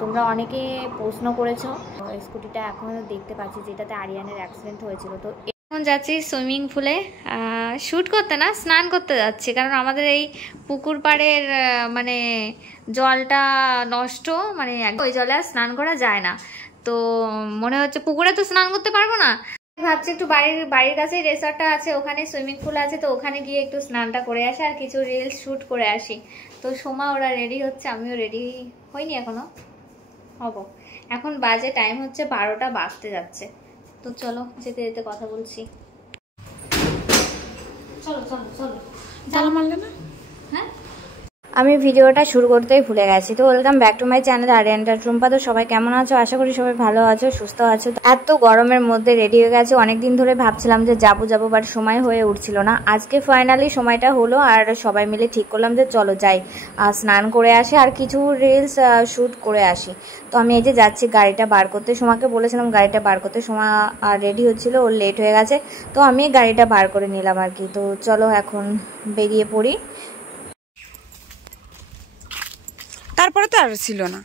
তোমরা অনেকে প্রশ্ন করেছো স্কুটিটা এখনো দেখতে পাচ্ছি যেটাতে আরিয়ানের অ্যাক্সিডেন্ট হয়েছিল। তো এখন যাচ্ছি সুইমিং পুলে শ্যুট করতে না, স্নান করতে যাচ্ছি, কারণ আমাদের এই পুকুর পাড়ের মানে জলটা নষ্ট, মানে ওই জলে আর স্নান করা যায় না। তো মনে হচ্ছে পুকুরে তো স্নান করতে পারবো না, ভাবছি একটু বাড়ির কাছে রেসর্টটা আছে, ওখানে সুইমিং পুল আছে, তো ওখানে গিয়ে একটু স্নানটা করে আসি আর কিছু রিলস শ্যুট করে আসি। তো সোমা ওরা রেডি হচ্ছে, আমিও রেডি হইনি এখনো, হব। এখন বাজে টাইম হচ্ছে 12টা বাজতে যাচ্ছে। তো চলো যেতে যেতে কথা বলছি। চলো চলো চলো, তালা মারলে না? হ্যাঁ, আমি ভিডিওটা শুরু করতেই ভুলে গেছি। তো welcome back to my channel Aryan Tumpa. তো সবাই কেমন আছো? আশা করি সবাই ভালো আছো, সুস্থ আছো। এত গরমের মধ্যে রেডি হয়ে গেছে, অনেকদিন ধরে ভাবছিলাম যে যাবো বাট সময় হয়ে উঠছিল না। আজকে ফাইনালি সময়টা হলো আর সবাই মিলে ঠিক করলাম যে চলো যাই, স্নান করে আসি আর কিছু রিলস শ্যুট করে আসি। তো আমি এই যে যাচ্ছি গাড়িটা বার করতে, সোমাকে বলেছিলাম গাড়িটা বার করতে, সোমা রেডি হচ্ছিল, ওর লেট হয়ে গেছে, তো আমি গাড়িটা বার করে নিলাম আর কি। তো চলো এখন বেরিয়ে পড়ি। তারপরে তো আর ছিল না।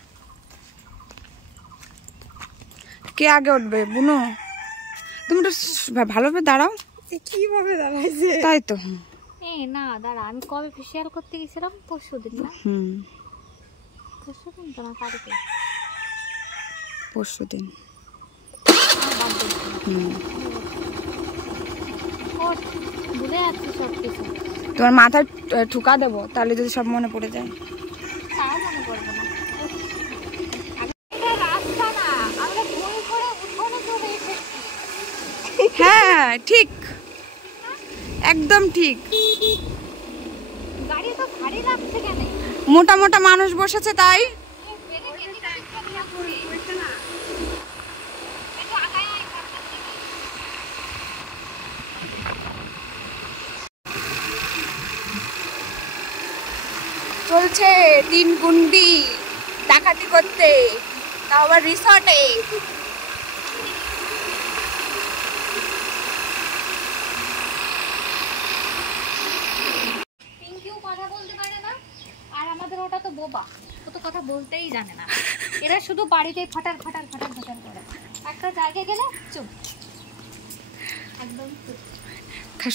কে আগে উঠবে? বুনো, তুমি তো ভালোভাবে দাঁড়াও। কিভাবে দাঁড়াইছে? তাই তো। না দাঁড়া, আমি কবে ফেসিয়াল করতে গেছিলাম? পরশুদিন না? পরশুদিন তো না, কালকে। পরশুদিন। ভুলে যাচ্ছি সব কিছু। তোমার মাথায় ঠুকা দেবো, তাহলে যদি সব মনে পড়ে যায়। তাও মনে পড়বে না। রাস্তা না, আমরা ভুল করে উঠোনে চলে এসেছি। হ্যাঁ ঠিক, একদম ঠিক। গাড়ি তো ভারী লাগছে কেন? মোটা মোটা মানুষ বসেছে তাই। চলছে দিন গুন্ডি ডাকাতি করতে, তাও আবার রিসর্টে। পিঙ্কিও কথা বলতে পারে না, আর আমাদের ওটা তো বোবা, ও তো কথা বলতেই জানে না। এরা শুধু বাড়িতে ফাটার ফাটার ফাটার ফাটার করে, একটা জায়গায় গেলে চুপ, একদম চুপ।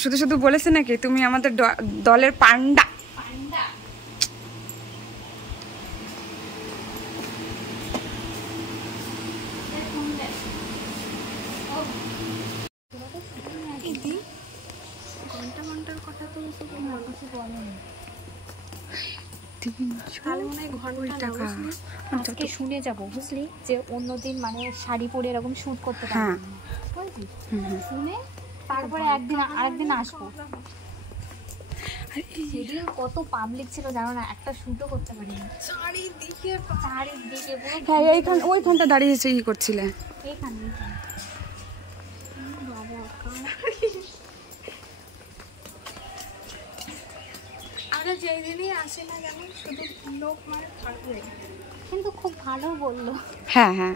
শুধু শুধু বলেছে নাকি তুমি আমাদের দলের পান্ডা? পান্ডা ঘন্টার কথা তো কিছু বলেনি। আজকে শুনে যাবো বুঝলি, যে অন্যদিন মানে শাড়ি পরে এরকম শুট করতে পারবো, শুনে তারপরে আরেকদিন আসবো। সেদিন কত পাবলিক ছিল জানো না, একটা শুটও করতে পারিনি। চারিদিকে হ্যাঁ, ওইখানটা দাঁড়িয়েছে কি করছিলে? এইখানে আমরা যেদিনই আসি না কেন শুধু লোক মানে থাকবে, কিন্তু খুব ভালো বললো। হ্যাঁ হ্যাঁ,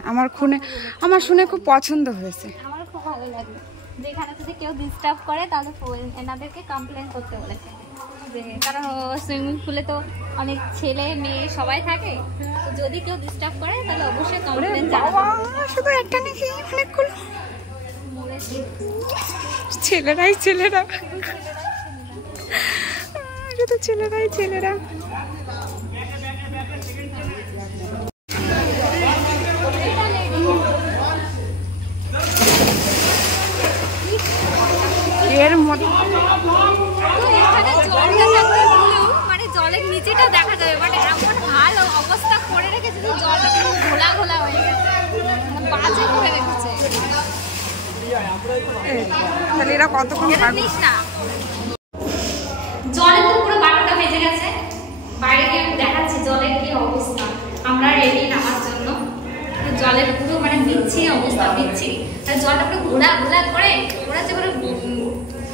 আমার শুনে খুব পছন্দ হয়েছে। আমার খুব ভালো লাগলো, যেখানে যদি কেউ ডিস্টার্ব করে তাহলে এনাদেরকে কমপ্লেন করতে বলেছে, যে কারণ সুইমিং পুলে তো অনেক ছেলে মেয়ে সবাই থাকে, তো যদি কেউ ডিস্টার্ব করে তাহলে অবশ্যই কমপ্লেন জানাবো। শুধু একটা নাকি অনেকগুলো ছেলেরা শুধু ছেলেরা। এর মধ্যে মানে জলের নিচেটা দেখা যাবে, মানে এমন হাল অবস্থা করে রেখেছে যে জলটা পুরো ঘোলা ঘোলা হয়ে গেছে, বাজে করে রেখেছে। তাহলে এরা কতক্ষণ জানিস না, জলে তো পুরো 12টা বেজে গেছে, বাইরে গিয়ে দেখাচ্ছি জলের কি অবস্থা। আমরা রেডি নামার জন্য, জলের পুরো মানে বিচ্ছি অবস্থা, বিচ্ছি জলটা পুরো ঘোলা ঘোলা করে ওরা যে করে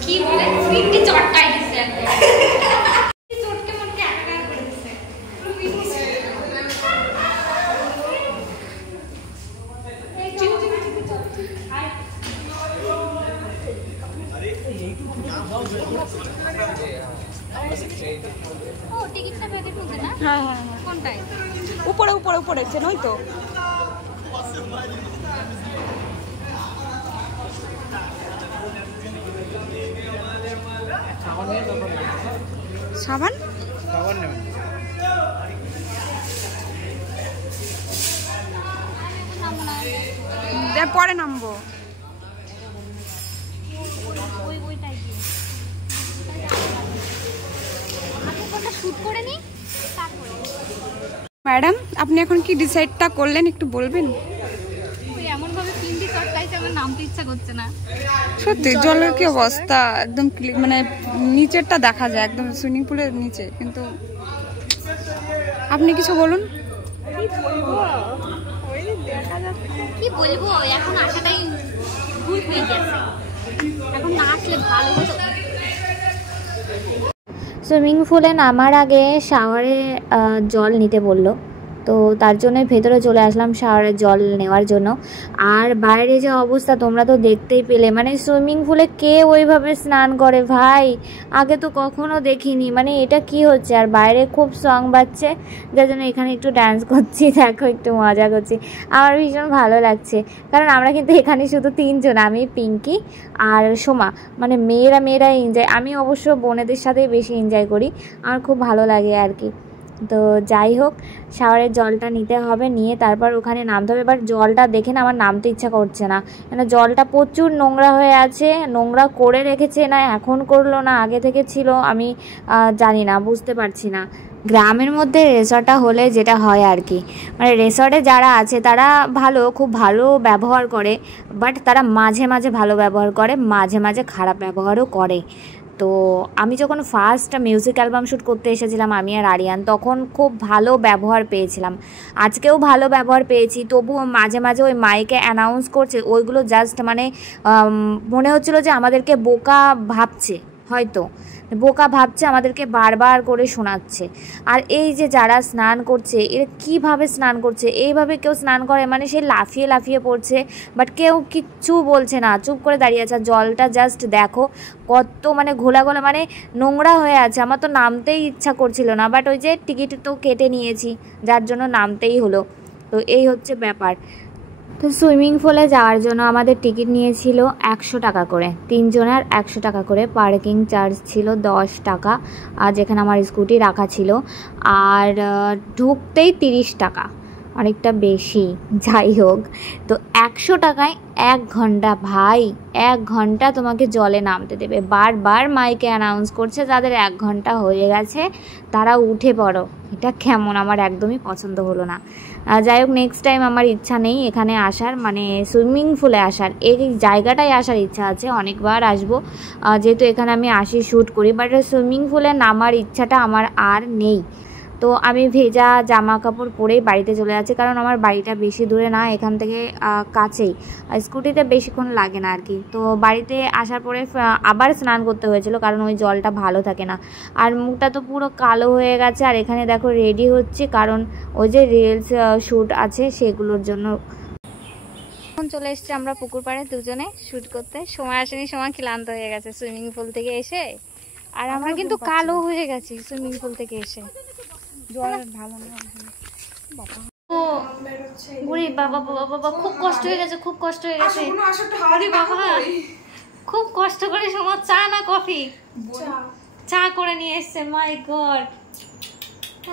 কি বলে ফিরটি চটকাই দিচ্ছে, চটকে মটকে একাকার করে দিচ্ছে। ও টিকিটটা পেতে ঢুকে না? হ্যাঁ হ্যাঁ, কোনটায়? উপরে উপরে পড়েছেন, ওই তো সাবান পরে নামবো। ম্যাডাম আপনি এখন কি ডিসাইডটা করলেন একটু বলবেন? সত্যি জলের কি অবস্থা, একদম মানে নিচেরটা দেখা যায় একদম সুইমিং পুলের নিচে, কিন্তু আপনি কিছু বলুন। কি বলবো, এখন আসাটাই ভুল হয়ে গেছে, এখন না আসলে ভালো হতো। সুইমিং পুলে নামার আগে শাওয়ারে জল নিতে বললো, তো তার জন্য ভেতরে চলে আসলাম শাওয়ারে জল নেওয়ার জন্য। আর বাইরে যে অবস্থা তোমরা তো দেখতেই পেলে, মানে সুইমিং পুলে কে ওইভাবে স্নান করে ভাই, আগে তো কখনো দেখিনি, মানে এটা কি হচ্ছে। আর বাইরে খুব সং বাজছে, যার জন্য এখানে একটু ডান্স করছি, দেখো একটু মজা করছি, আমার ভীষণ ভালো লাগছে। কারণ আমরা কিন্তু এখানে শুধু 3 জন, আমি, পিঙ্কি আর সোমা, মানে মেয়েরা এনজয়, আমি অবশ্য বোনেদের সাথেই বেশি এনজয় করি, আমার খুব ভালো লাগে আর কি। তো যাই হোক, শাওয়ারের জলটা নিতে হবে, নিয়ে তারপর ওখানে নামতে হবে। এবার জলটা দেখে না আমার নামতে ইচ্ছা করছে না, মানে জলটা প্রচুর নোংরা হয়ে আছে, নোংরা করে রেখেছে, না এখন করলো না আগে থেকে ছিল, আমি জানি না, বুঝতে পারছি না। গ্রামের মধ্যে রিসর্টটা হলে যেটা হয় আর কি, মানে রিসর্টে যারা আছে তারা ভালো, খুব ভালো ব্যবহার করে, বাট তারা মাঝে মাঝে ভালো ব্যবহার করে, মাঝে মাঝে খারাপ ব্যবহারও করে। তো আমি যখন ফার্স্ট মিউজিক অ্যালবাম শ্যুট করতে এসেছিলাম আমি আর আরিয়ান, তখন খুব ভালো ব্যবহার পেয়েছিলাম, আজকেও ভালো ব্যবহার পেয়েছি। তবুও মাঝে মাঝে ওই মাইকে অ্যানাউন্স করছে, ওইগুলো জাস্ট মানে মনে হচ্ছিলো যে আমাদেরকে বোকা ভাবছে, হয়তো বোকা ভাবছে, আমাদেরকে বারবার করে শোনাচ্ছে। আর এই যে যারা স্নান করছে, এরা কীভাবে স্নান করছে, এইভাবে কেউ স্নান করে, মানে সে লাফিয়ে লাফিয়ে পড়ছে, বাট কেউ কিচ্ছু বলছে না, চুপ করে দাঁড়িয়ে আছে। জলটা জাস্ট দেখো কত মানে ঘোলা ঘোলা, মানে নোংরা হয়ে আছে। আমার তো নামতেই ইচ্ছা করছিল না, বাট ওই যে টিকিট তো কেটে নিয়েছি, যার জন্য নামতেই হলো। তো এই হচ্ছে ব্যাপার। তো সুইমিং পুলে যাওয়ার জন্য আমাদের টিকিট নিয়েছিল 100 টাকা করে, 3 জনের 100 টাকা করে, পার্কিং চার্জ ছিল 10 টাকা, আর যেখানে আমার স্কুটি রাখা ছিল, আর ঢুকতেই 30 টাকা, অনেকটা বেশি। যাই হোক, তো 100 টাকায় 1 ঘন্টা, ভাই 1 ঘন্টা তোমাকে জলে নামতে দেবে, বারবার মাইকে অ্যানাউন্স করছে যাদের 1 ঘন্টা হয়ে গেছে তারা উঠে পড়ো। এটা কেমন, আমার একদমই পছন্দ হলো না। যাই হোক, নেক্সট টাইম আমার ইচ্ছা নেই এখানে আসার, মানে সুইমিং পুলে আসার, এই জায়গাটায় আসার ইচ্ছা আছে, অনেকবার আসবো, যেহেতু এখানে আমি আসি শ্যুট করি, বাট সুইমিং পুলে নামার ইচ্ছাটা আমার আর নেই। তো আমি ভেজা জামা কাপড় পরেই বাড়িতে চলে যাচ্ছি, কারণ আমার বাড়িটা বেশি দূরে না, এখান থেকে কাছেই, স্কুটিতে বেশিক্ষণ লাগে না আর কি। তো বাড়িতে আসার পরে আবার স্নান করতে হয়েছিল, কারণ ওই জলটা ভালো থাকে না, আর মুখটা তো পুরো কালো হয়ে গেছে। আর এখানে দেখো রেডি হচ্ছে, কারণ ওই যে রিলস শ্যুট আছে সেগুলোর জন্য। এখন চলে এসেছি আমরা পুকুর পাড়ে দুজনে শ্যুট করতে, সময় আসেনি, সময় ক্লান্ত হয়ে গেছে সুইমিং পুল থেকে এসে, আর আমরা কিন্তু কালো হয়ে গেছি সুইমিং পুল থেকে এসে। বাবা বাবা বাবা, খুব কষ্ট হয়ে গেছে, খুব কষ্ট হয়ে গেছে বাবা, খুব কষ্ট করে সময় চা না কফি, চা করে নিয়ে এসছে। মাই গড,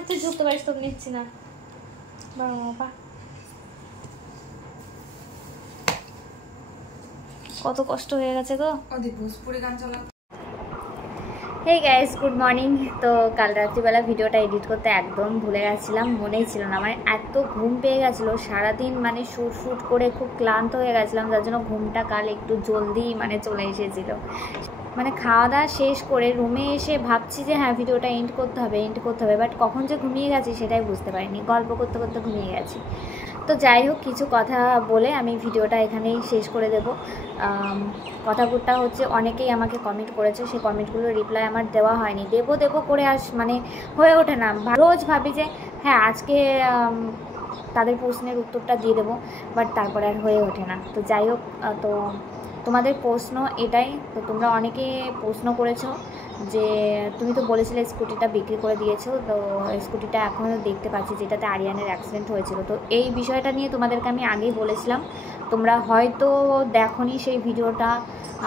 তুই ঝুঁকতে পারিস, তোকে নিচ্ছি না বাবা, কত কষ্ট হয়ে গেছে গো। Hey guys, good morning. তো কাল রাত্রিবেলা ভিডিওটা এডিট করতে একদম ভুলে গেছিলাম, মনেই ছিল না, মানে এত ঘুম পেয়ে গেছিলো সারাদিন, মানে শ্যুট করে খুব ক্লান্ত হয়ে গেছিলাম, যার জন্য ঘুমটা কাল একটু জলদি মানে চলে এসেছিলো। মানে খাওয়া দাওয়া শেষ করে রুমে এসে ভাবছি যে হ্যাঁ ভিডিওটা এন্ড করতে হবে, বাট কখন যে ঘুমিয়ে গেছি সেটাই বুঝতে পারিনি, গল্প করতে করতে ঘুমিয়ে গেছি। তো যাই হোক, কিছু কথা বলে আমি ভিডিওটা এখানেই শেষ করে দেব। কথাটা হচ্ছে, অনেকেই আমাকে কমেন্ট করেছে, সেই কমেন্টগুলোর রিপ্লাই আমার দেওয়া হয়নি, দেবো করে মানে হয়ে ওঠে না। রোজ ভাবি যে হ্যাঁ আজকে তাদের প্রশ্নের উত্তরটা দিয়ে দেবো, বাট তারপরে আর হয়ে ওঠে না। তো যাই হোক, তো তোমাদের প্রশ্ন এটাই, তো তোমরা অনেকে প্রশ্ন করেছো যে তুমি তো বলেছিলে স্কুটিটা বিক্রি করে দিয়েছো, তো স্কুটিটা এখনও দেখতে পাচ্ছি যেটাতে আরিয়ানের অ্যাক্সিডেন্ট হয়েছিল। তো এই বিষয়টা নিয়ে তোমাদেরকে আমি আগেই বলেছিলাম, তোমরা হয়তো দেখোনি সেই ভিডিওটা,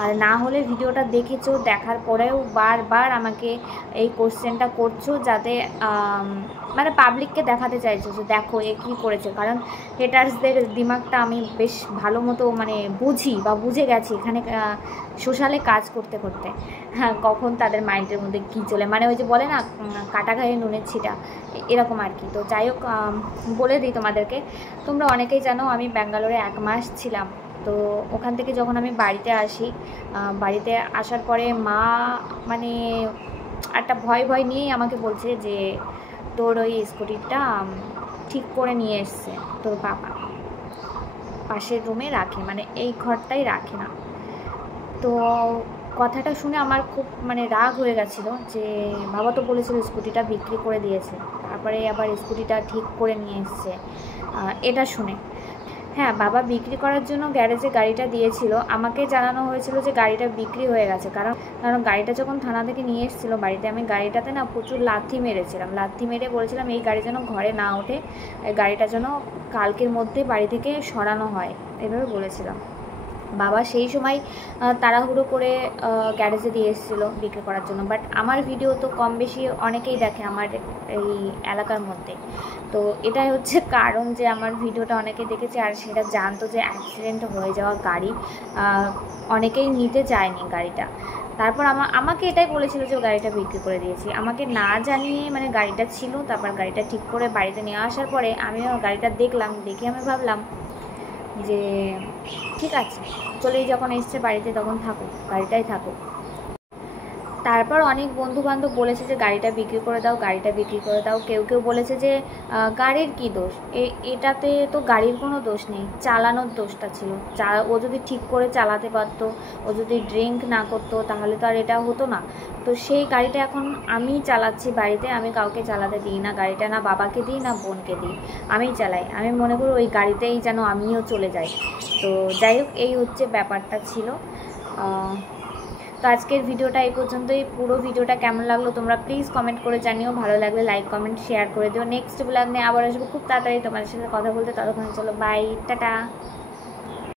আর না হলে ভিডিওটা দেখেছো, দেখার পরেও বারবার আমাকে এই কোশ্চেনটা করছো, যাতে মানে পাবলিককে দেখাতে চাইছো যে দেখো এ কী করেছে। কারণ হেটার্সদের দিমাগটা আমি বেশ ভালো মতো মানে বুঝি বা বুঝে গেছি এখানে সোশ্যালে কাজ করতে করতে, হ্যাঁ, কখন তাদের মাইন্ডের মধ্যে কী চলে, মানে ওই যে বলে না কাটা গায়ে নুনের ছিটা, এরকম আর কি। তো যাই হোক, বলে দিই তোমাদেরকে, তোমরা অনেকেই জানো আমি ব্যাঙ্গালোরে 1 মাস ছিলাম। তো ওখান থেকে যখন আমি বাড়িতে আসি, বাড়িতে আসার পরে মা মানে একটা ভয় ভয় নিয়েই আমাকে বলছে যে তোর ওই স্কুটিটা ঠিক করে নিয়ে এসছে তোর বাবা, পাশের রুমে রাখে, মানে এই ঘরটাই রাখে না। তো কথাটা শুনে আমার খুব মানে রাগ হয়ে গেছিলো যে বাবা তো বলেছিল স্কুটিটা বিক্রি করে দিয়েছে, তারপরে আবার স্কুটিটা ঠিক করে নিয়ে এসছে। এটা শুনে, হ্যাঁ, বাবা বিক্রি করার জন্য গ্যারেজে গাড়িটা দিয়েছিল, আমাকে জানানো হয়েছিল যে গাড়িটা বিক্রি হয়ে গেছে। কারণ গাড়িটা যখন থানা থেকে নিয়ে এসেছিলো বাড়িতে, আমি গাড়িটাতে না প্রচুর লাথি মেরেছিলাম, লাথি মেরে বলেছিলাম এই গাড়ি যেন ঘরে না ওঠে, গাড়িটা যেন কালকের মধ্যে বাড়ি থেকে সরানো হয়, এভাবে বলেছিলাম। বাবা সেই সময় তাড়াহুড়ো করে গ্যারেজে দিয়ে এসেছিলো বিক্রি করার জন্য। বাট আমার ভিডিও তো কম বেশি অনেকেই দেখে আমার এই এলাকার মধ্যে, তো এটাই হচ্ছে কারণ যে আমার ভিডিওটা অনেকে দেখেছে, আর সেটা জানতো যে অ্যাক্সিডেন্ট হয়ে যাওয়া গাড়ি অনেকেই নিতে চায়নি গাড়িটা। তারপর আমাকে এটাই বলেছিল যে গাড়িটা বিক্রি করে দিয়েছি, আমাকে না জানিয়ে মানে গাড়িটা ছিল। তারপর গাড়িটা ঠিক করে বাড়িতে নিয়ে আসার পরে আমিও গাড়িটা দেখলাম, দেখে আমি ভাবলাম যে ঠিক আছে, চলেই যখন এসছে বাড়িতে তখন থাকুক, গাড়িটাই থাকুক। তারপর অনেক বন্ধুবান্ধব বলেছে যে গাড়িটা বিক্রি করে দাও, গাড়িটা বিক্রি করে দাও। কেউ কেউ বলেছে যে গাড়ির কী দোষ, এটাতে তো গাড়ির কোনো দোষ নেই, চালানোর দোষটা ছিল। ও যদি ঠিক করে চালাতে পারতো, ও যদি ড্রিঙ্ক না করতো, তাহলে তো আর এটা হতো না। তো সেই গাড়িটা এখন আমি চালাচ্ছি বাড়িতে, আমি কাউকে চালাতে দিই না গাড়িটা, না বাবাকে দিই না বোনকে দিই, আমিই চালাই। আমি মনে করি ওই গাড়িতেই যেন আমিও চলে যাই। তো যাই হোক, এই হচ্ছে ব্যাপারটা ছিল। তো আজকের ভিডিওটা এই পর্যন্তই। পুরো ভিডিওটা কেমন লাগলো তোমরা প্লিজ কমেন্ট করে জানিও, ভালো লাগলে লাইক কমেন্ট শেয়ার করে দিও। নেক্সট ব্লগ নিয়ে আবার আসবো খুব তাড়াতাড়ি তোমাদের সাথে কথা বলতে, ততক্ষণ চলো বাই, টাটা।